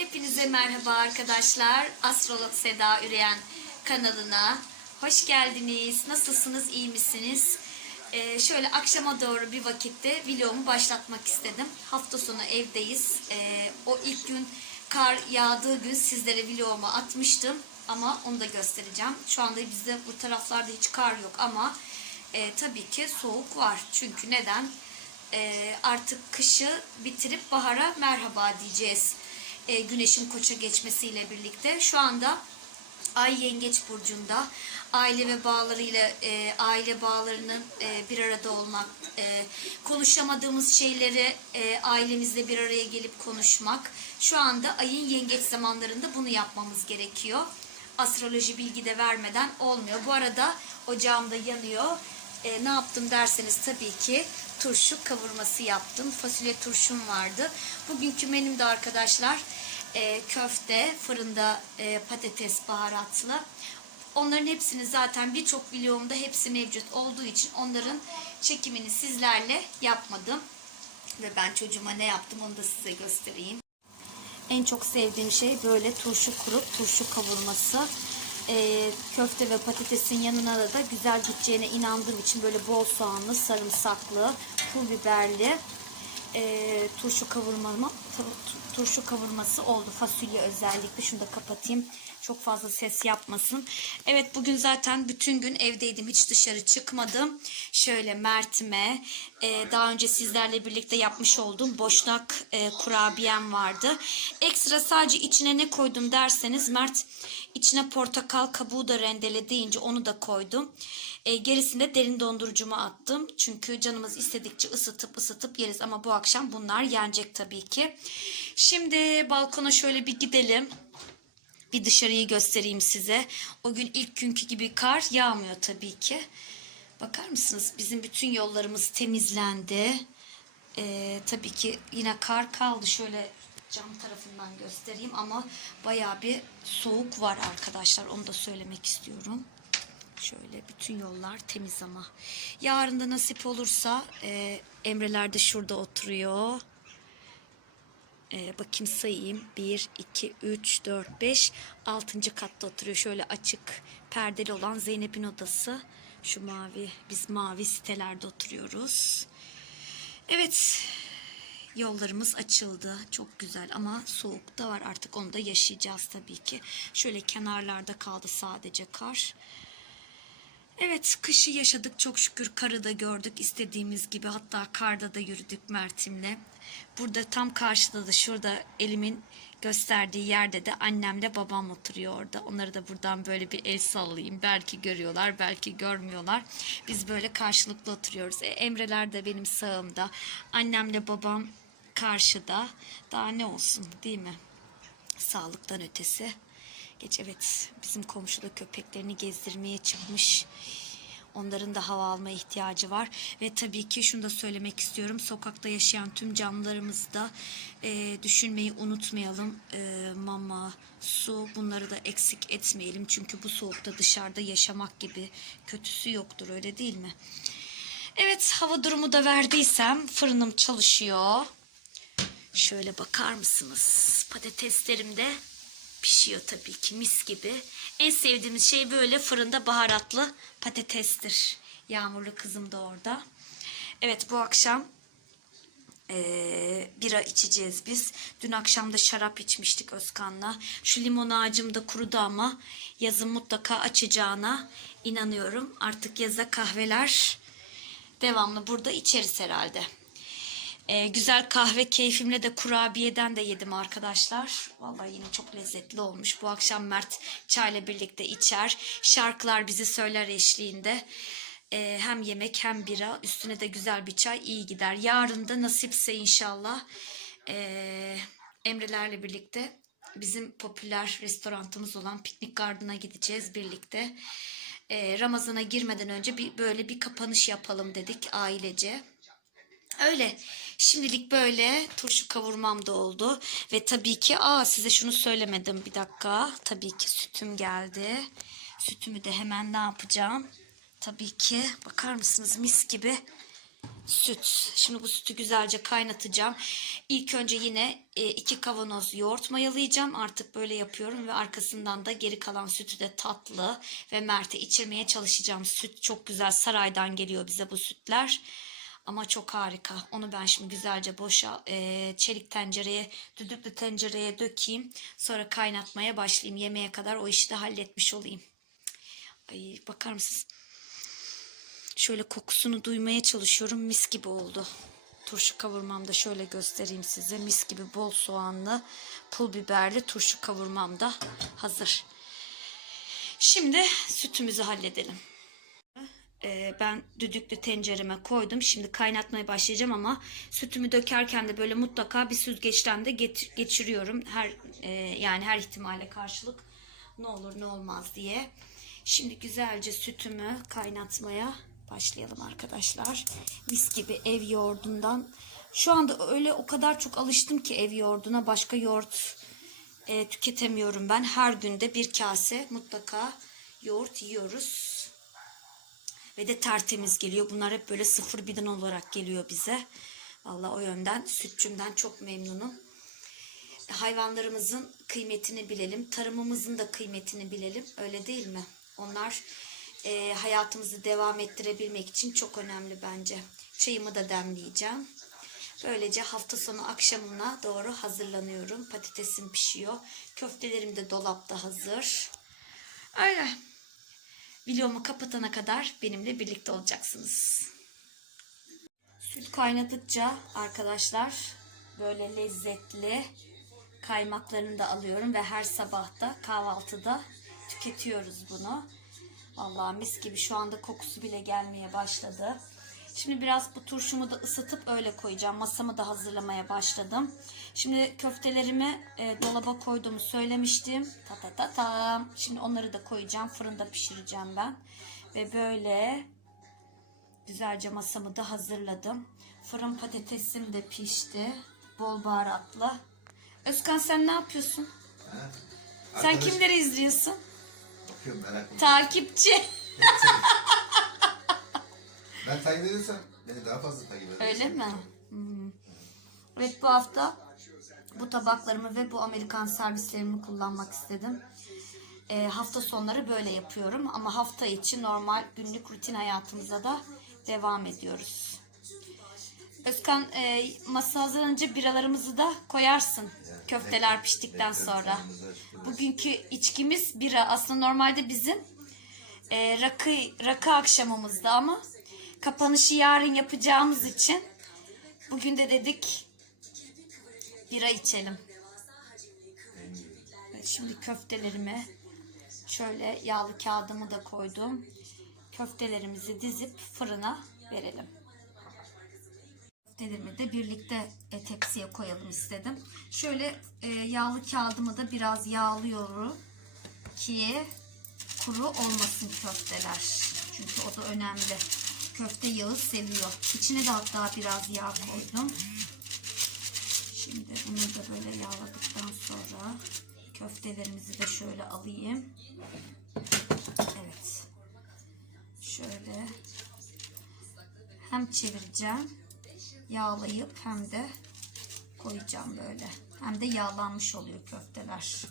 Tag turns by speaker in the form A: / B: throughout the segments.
A: Hepinize merhaba arkadaşlar. Astrolog Seda Üreyen kanalına hoş geldiniz. Nasılsınız? iyi misiniz? Ee, şöyle akşama doğru bir vakitte vlogumu başlatmak istedim. Hafta sonu evdeyiz. Ee, o ilk gün kar yağdığı gün sizlere vlogumu atmıştım. Ama onu da göstereceğim. Şu anda bizde bu taraflarda hiç kar yok ama e, tabii ki soğuk var. Çünkü neden? E, artık kışı bitirip bahara merhaba diyeceğiz. E, güneşin koça geçmesiyle birlikte. Şu anda Ay Yengeç burcunda aile ve bağlarıyla e, aile bağlarının e, bir arada olmak, e, konuşamadığımız şeyleri e, ailemizle bir araya gelip konuşmak. Şu anda ayın yengeç zamanlarında bunu yapmamız gerekiyor. Astroloji bilgi de vermeden olmuyor. Bu arada ocağımda yanıyor. E, ne yaptım derseniz tabii ki turşu kavurması yaptım. Fasulye turşum vardı. Bugünkü menümde arkadaşlar e, köfte, fırında e, patates baharatlı. Onların hepsini zaten birçok videomda hepsi mevcut olduğu için onların çekimini sizlerle yapmadım. Ve ben çocuğuma ne yaptım onu da size göstereyim. En çok sevdiğim şey böyle turşu kurup turşu kavurması. Ee, köfte ve patatesin yanına da, da güzel gideceğine inandığım için böyle bol soğanlı, sarımsaklı, pul biberli e, turşu kavurmama tur- turşu kavurması oldu. Fasulye özellikle. Şunu da kapatayım. Çok fazla ses yapmasın. Evet bugün zaten bütün gün evdeydim. Hiç dışarı çıkmadım. Şöyle Mert'ime e, daha önce sizlerle birlikte yapmış olduğum boşnak e, kurabiyem vardı. Ekstra sadece içine ne koydum derseniz Mert içine portakal kabuğu da rendele deyince onu da koydum. E, gerisini de derin dondurucuma attım. Çünkü canımız istedikçe ısıtıp ısıtıp yeriz. Ama bu akşam bunlar yenecek tabii ki. Şimdi balkona şöyle bir gidelim. Bir dışarıyı göstereyim size. O gün ilk günkü gibi kar yağmıyor tabii ki. Bakar mısınız? Bizim bütün yollarımız temizlendi. Ee, tabii ki yine kar kaldı. Şöyle cam tarafından göstereyim ama bayağı bir soğuk var arkadaşlar. Onu da söylemek istiyorum. Şöyle bütün yollar temiz ama. Yarın da nasip olursa e, Emreler de şurada oturuyor. Ee, bakayım sayayım. 1, 2, 3, 4, 5. 6. katta oturuyor. Şöyle açık perdeli olan Zeynep'in odası. Şu mavi, biz mavi sitelerde oturuyoruz. Evet, yollarımız açıldı. Çok güzel ama soğuk da var. Artık onu da yaşayacağız tabii ki. Şöyle kenarlarda kaldı sadece kar. Evet kışı yaşadık çok şükür karı da gördük istediğimiz gibi hatta karda da yürüdük Mert'imle. Burada tam karşıda da şurada elimin gösterdiği yerde de annemle babam oturuyor orada. Onları da buradan böyle bir el sallayayım. Belki görüyorlar belki görmüyorlar. Biz böyle karşılıklı oturuyoruz. E, Emreler de benim sağımda. Annemle babam karşıda. Daha ne olsun değil mi? Sağlıktan ötesi. Geç evet bizim komşuda köpeklerini gezdirmeye çıkmış. Onların da hava alma ihtiyacı var. Ve tabii ki şunu da söylemek istiyorum. Sokakta yaşayan tüm canlılarımızı da e, düşünmeyi unutmayalım. E, mama, su bunları da eksik etmeyelim. Çünkü bu soğukta dışarıda yaşamak gibi kötüsü yoktur öyle değil mi? Evet hava durumu da verdiysem fırınım çalışıyor. Şöyle bakar mısınız? Patateslerim de pişiyor tabii ki mis gibi. En sevdiğimiz şey böyle fırında baharatlı patatestir. Yağmurlu kızım da orada. Evet bu akşam eee, bira içeceğiz biz. Dün akşam da şarap içmiştik Özkan'la. Şu limon ağacım da kurudu ama yazın mutlaka açacağına inanıyorum. Artık yaza kahveler devamlı burada içeriz herhalde. Ee, güzel kahve keyfimle de kurabiyeden de yedim arkadaşlar. Vallahi yine çok lezzetli olmuş. Bu akşam Mert çayla birlikte içer. Şarkılar bizi söyler eşliğinde. Ee, hem yemek hem bira. Üstüne de güzel bir çay iyi gider. Yarın da nasipse inşallah ee, Emrelerle birlikte bizim popüler restorantımız olan Piknik Garden'a gideceğiz birlikte. Ee, Ramazan'a girmeden önce bir böyle bir kapanış yapalım dedik ailece. Öyle. Şimdilik böyle turşu kavurmam da oldu. Ve tabii ki aa size şunu söylemedim bir dakika. Tabii ki sütüm geldi. Sütümü de hemen ne yapacağım? Tabii ki bakar mısınız mis gibi süt. Şimdi bu sütü güzelce kaynatacağım. İlk önce yine e, iki kavanoz yoğurt mayalayacağım. Artık böyle yapıyorum ve arkasından da geri kalan sütü de tatlı ve Mert'e içirmeye çalışacağım. Süt çok güzel saraydan geliyor bize bu sütler. Ama çok harika. Onu ben şimdi güzelce boşa e, çelik tencereye, düdüklü tencereye dökeyim. Sonra kaynatmaya başlayayım. Yemeğe kadar o işi de halletmiş olayım. Ay bakar mısınız? Şöyle kokusunu duymaya çalışıyorum. Mis gibi oldu. Turşu kavurmam da şöyle göstereyim size. Mis gibi bol soğanlı, pul biberli turşu kavurmam da hazır. Şimdi sütümüzü halledelim. Ee, ben düdüklü tencereme koydum. Şimdi kaynatmaya başlayacağım ama sütümü dökerken de böyle mutlaka bir süzgeçten de geçiriyorum. Her e, yani her ihtimale karşılık ne olur ne olmaz diye. Şimdi güzelce sütümü kaynatmaya başlayalım arkadaşlar. Mis gibi ev yoğurdundan. Şu anda öyle o kadar çok alıştım ki ev yoğurduna başka yoğurt e, tüketemiyorum ben. Her günde bir kase mutlaka yoğurt yiyoruz. Ve de tertemiz geliyor. Bunlar hep böyle sıfır bidon olarak geliyor bize. Vallahi o yönden sütçümden çok memnunum. Hayvanlarımızın kıymetini bilelim. Tarımımızın da kıymetini bilelim. Öyle değil mi? Onlar e, hayatımızı devam ettirebilmek için çok önemli bence. Çayımı da demleyeceğim. Böylece hafta sonu akşamına doğru hazırlanıyorum. Patatesim pişiyor. Köftelerim de dolapta hazır. Öyle. Videomu kapatana kadar benimle birlikte olacaksınız. Süt kaynadıkça arkadaşlar böyle lezzetli kaymaklarını da alıyorum ve her sabah da kahvaltıda tüketiyoruz bunu. Vallahi mis gibi şu anda kokusu bile gelmeye başladı. Şimdi biraz bu turşumu da ısıtıp öyle koyacağım. Masamı da hazırlamaya başladım. Şimdi köftelerimi e, dolaba koyduğumu söylemiştim. Ta ta ta ta. Şimdi onları da koyacağım. Fırında pişireceğim ben. Ve böyle güzelce masamı da hazırladım. Fırın patatesim de pişti. Bol baharatlı. Özkan sen ne yapıyorsun? Sen
B: Arkadaş-
A: kimleri izliyorsun?
B: Bakıyorum merak etme.
A: Takipçi.
B: Ben takip ediyorsam beni daha fazla takip edersin.
A: Öyle mi? Hmm. Evet bu hafta bu tabaklarımı ve bu Amerikan servislerimi kullanmak istedim. Ee, hafta sonları böyle yapıyorum ama hafta içi normal günlük rutin hayatımıza da devam ediyoruz. Özkan e, masa hazırlanınca biralarımızı da koyarsın köfteler piştikten sonra. Bugünkü içkimiz bira. Aslında normalde bizim e, rakı rakı akşamımızda ama kapanışı yarın yapacağımız için bugün de dedik bira içelim. Evet, şimdi köftelerimi şöyle yağlı kağıdımı da koydum. Köftelerimizi dizip fırına verelim. Köftelerimi de birlikte e, tepsiye koyalım istedim. Şöyle e, yağlı kağıdımı da biraz yağlıyorum ki kuru olmasın köfteler. Çünkü o da önemli. Köfte yağı seviyor. İçine de hatta biraz yağ koydum. Şimdi bunu da böyle yağladıktan sonra köftelerimizi de şöyle alayım. Evet. Şöyle hem çevireceğim yağlayıp hem de koyacağım böyle. Hem de yağlanmış oluyor köfteler.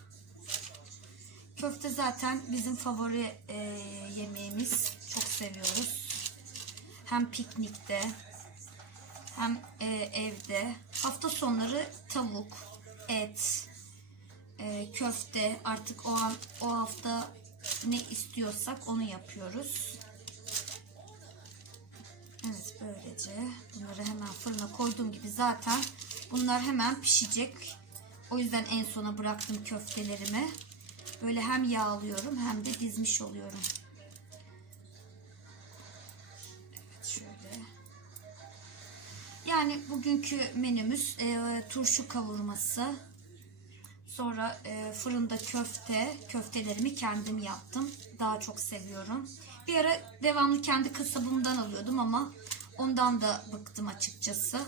A: Köfte zaten bizim favori e, yemeğimiz. Çok seviyoruz. Hem piknikte hem e, evde. Hafta sonları tavuk, et, e, köfte artık o an o hafta ne istiyorsak onu yapıyoruz. Evet böylece bunları hemen fırına koyduğum gibi zaten bunlar hemen pişecek. O yüzden en sona bıraktım köftelerimi. Böyle hem yağlıyorum hem de dizmiş oluyorum. Yani bugünkü menümüz e, turşu kavurması. Sonra e, fırında köfte, köftelerimi kendim yaptım. Daha çok seviyorum. Bir ara devamlı kendi kasabımdan alıyordum ama ondan da bıktım açıkçası.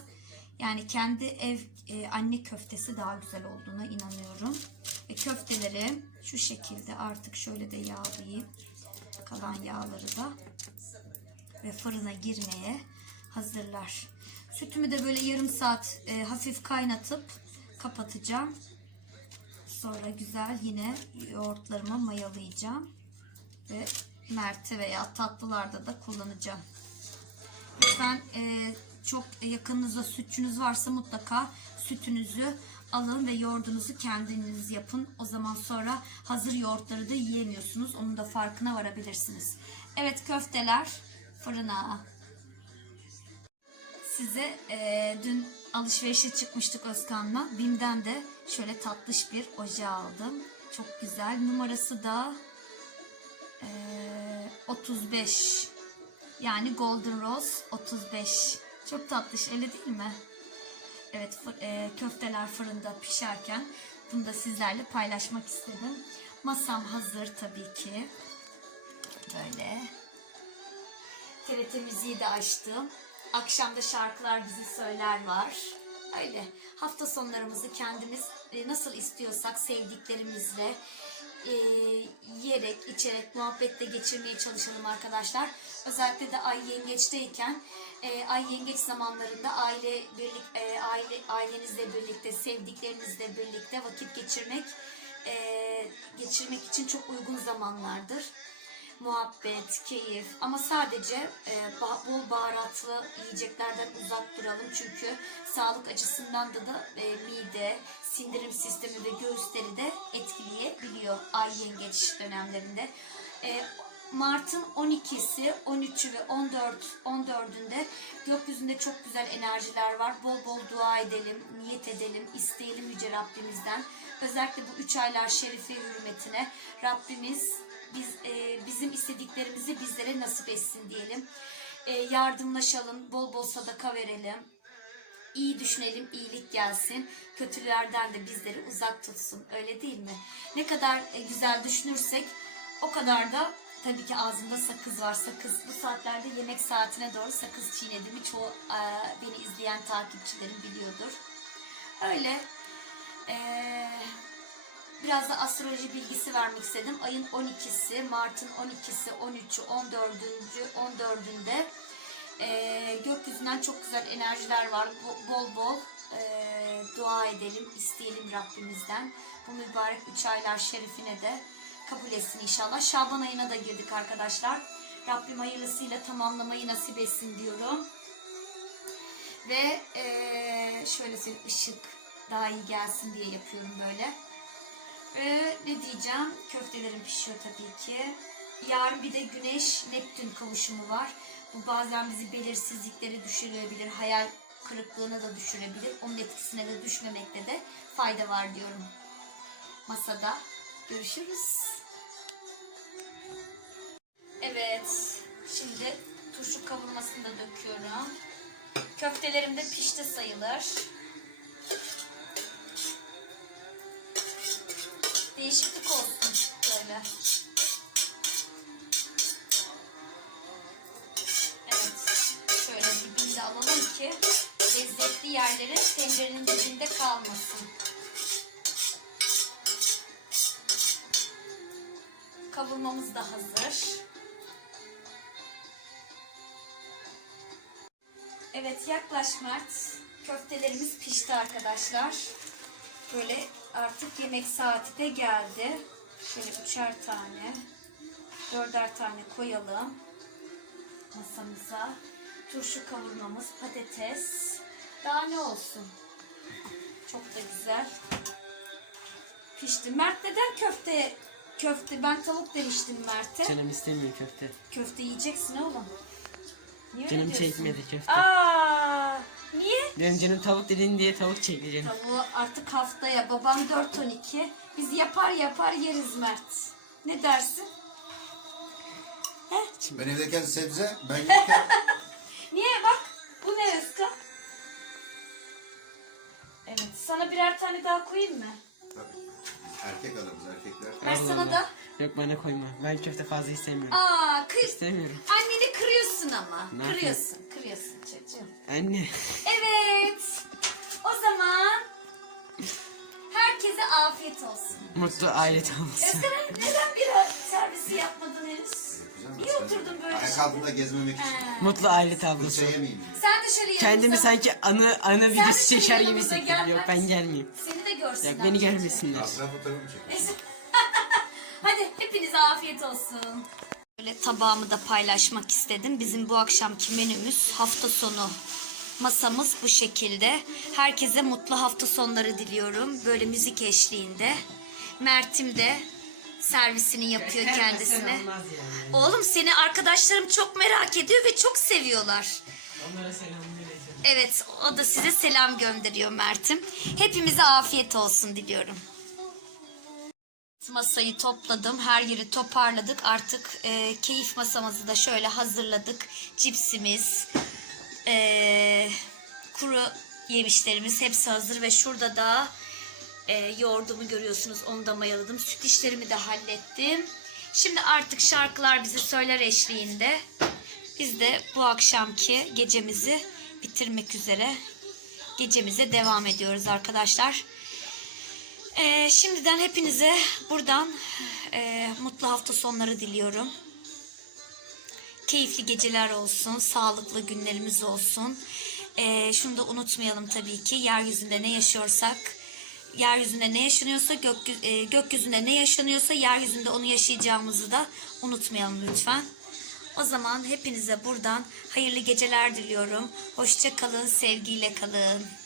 A: Yani kendi ev e, anne köftesi daha güzel olduğuna inanıyorum. Ve köfteleri şu şekilde artık şöyle de yağlayayım. Kalan yağları da ve fırına girmeye hazırlar. Sütümü de böyle yarım saat e, hafif kaynatıp kapatacağım. Sonra güzel yine yoğurtlarımı mayalayacağım. Ve merte veya tatlılarda da kullanacağım. Lütfen e, çok yakınınızda sütçünüz varsa mutlaka sütünüzü alın ve yoğurdunuzu kendiniz yapın. O zaman sonra hazır yoğurtları da yiyemiyorsunuz. Onun da farkına varabilirsiniz. Evet köfteler fırına. Size e, dün alışverişe çıkmıştık Özkan'la. Bim'den de şöyle tatlış bir oje aldım. Çok güzel. Numarası da e, 35. Yani Golden Rose 35. Çok tatlış öyle değil mi? Evet fır- e, köfteler fırında pişerken bunu da sizlerle paylaşmak istedim. Masam hazır tabii ki. Böyle. TRT müziği de açtım. Akşamda şarkılar bizi söyler var. Öyle. Hafta sonlarımızı kendimiz e, nasıl istiyorsak sevdiklerimizle e, yiyerek, içerek, muhabbetle geçirmeye çalışalım arkadaşlar. Özellikle de ay yengeçteyken e, ay yengeç zamanlarında aile birlik e, aile ailenizle birlikte, sevdiklerinizle birlikte vakit geçirmek e, geçirmek için çok uygun zamanlardır muhabbet, keyif ama sadece e, bol baharatlı yiyeceklerden uzak duralım çünkü sağlık açısından da da e, mide, sindirim sistemi ve göğüsleri de etkileyebiliyor ay yengeç dönemlerinde. E, Mart'ın 12'si, 13'ü ve 14 14'ünde gökyüzünde çok güzel enerjiler var. Bol bol dua edelim, niyet edelim, isteyelim yüce Rabbimizden. Özellikle bu 3 aylar şerife hürmetine Rabbimiz biz e, bizim istediklerimizi bizlere nasip etsin diyelim. E, yardımlaşalım, bol bol sadaka verelim. İyi düşünelim, iyilik gelsin. Kötülerden de bizleri uzak tutsun. Öyle değil mi? Ne kadar e, güzel düşünürsek o kadar da tabii ki ağzımda sakız var. Sakız bu saatlerde yemek saatine doğru sakız çiğnediğimi çoğu e, beni izleyen takipçilerim biliyordur. Öyle. Eee Biraz da astroloji bilgisi vermek istedim. Ayın 12'si, Mart'ın 12'si, 13'ü, 14'ü, 14'ünde eee, gökyüzünden çok güzel enerjiler var. Bo- Bol bol eee, dua edelim, isteyelim Rabbimizden. Bu mübarek 3 aylar şerifine de kabul etsin inşallah. Şaban ayına da girdik arkadaşlar. Rabbim hayırlısıyla tamamlamayı nasip etsin diyorum. Ve eee, şöyle söyleyeyim, ışık daha iyi gelsin diye yapıyorum böyle. Ee, ne diyeceğim? Köftelerim pişiyor tabii ki. Yarın bir de Güneş Neptün kavuşumu var. Bu bazen bizi belirsizliklere düşürebilir, hayal kırıklığına da düşürebilir. Onun etkisine de düşmemekte de fayda var diyorum. Masada görüşürüz. Evet, şimdi turşu kavurmasını da döküyorum. Köftelerim de pişti sayılır. Değişiklik olsun böyle. Evet. Şöyle dibini de alalım ki lezzetli yerleri tencerenin dibinde kalmasın. Kavurmamız da hazır. Evet yaklaş Mert. Köftelerimiz pişti arkadaşlar. Böyle artık yemek saati de geldi. Şöyle üçer tane, dörder tane koyalım masamıza. Turşu kavurmamız, patates. Daha ne olsun? Çok da güzel. Pişti. Mert neden köfte köfte? Ben tavuk demiştim Mert'e.
C: Canım istemiyor köfte.
A: Köfte yiyeceksin oğlum. Niye öyle
C: Canım
A: diyorsun?
C: çekmedi köfte.
A: Aa, niye?
C: Canım tavuk dedin diye tavuk çekti canım.
A: Tavuğu artık haftaya babam 4-12. Biz yapar yapar yeriz Mert. Ne dersin?
B: Ben evdeyken sebze, ben yokken
A: Niye bak? Bu ne Özkan? Evet. Sana birer tane daha koyayım mı?
B: Tabii. Biz erkek adamız erkekler.
A: Ver
C: Allah
A: sana
C: Allah.
A: da.
C: Yok bana koyma. Ben köfte fazla istemiyorum.
A: Aa kır.
C: İstemiyorum.
A: Anneni kırıyorsun ama.
C: Ne yapayım?
A: kırıyorsun. Kırıyorsun çocuğum.
C: Anne.
A: Afiyet olsun.
C: Mutlu aile olsun.
A: Özkan neden bir servisi yapmadın henüz? Niye oturdun böyle?
B: Ayak altında gezmemek için.
C: Mutlu aile tablosu.
B: Fırça yemeyeyim.
A: Sen de şöyle
C: Kendimi
A: yanımıza-
C: sanki anı anı videosu
A: de
C: çeker gibi
A: yanımıza gel,
C: Yok ben gelmeyeyim.
A: Seni de görsünler.
C: Yok beni gelmesinler.
B: Hatıra fotoğrafı.
A: Neyse. Hadi hepinize afiyet olsun. Böyle tabağımı da paylaşmak istedim. Bizim bu akşamki menümüz hafta sonu masamız bu şekilde. Herkese mutlu hafta sonları diliyorum. Böyle müzik eşliğinde. Mert'im de servisini yapıyor kendisine. Oğlum seni arkadaşlarım çok merak ediyor ve çok seviyorlar.
C: Onlara selam.
A: Evet, o da size selam gönderiyor Mert'im. Hepimize afiyet olsun diliyorum. Masayı topladım, her yeri toparladık. Artık e, keyif masamızı da şöyle hazırladık. Cipsimiz, e, kuru yemişlerimiz hepsi hazır ve şurada da e, yoğurdumu görüyorsunuz. Onu da mayaladım. Süt işlerimi de hallettim. Şimdi artık şarkılar bize söyler eşliğinde. Biz de bu akşamki gecemizi bitirmek üzere gecemize devam ediyoruz arkadaşlar. Ee, şimdiden hepinize buradan e, mutlu hafta sonları diliyorum. Keyifli geceler olsun, sağlıklı günlerimiz olsun. Ee, şunu da unutmayalım tabii ki yeryüzünde ne yaşıyorsak, yeryüzünde ne yaşanıyorsa, gökgü, e, gökyüzünde ne yaşanıyorsa yeryüzünde onu yaşayacağımızı da unutmayalım lütfen. O zaman hepinize buradan hayırlı geceler diliyorum. Hoşça kalın, sevgiyle kalın.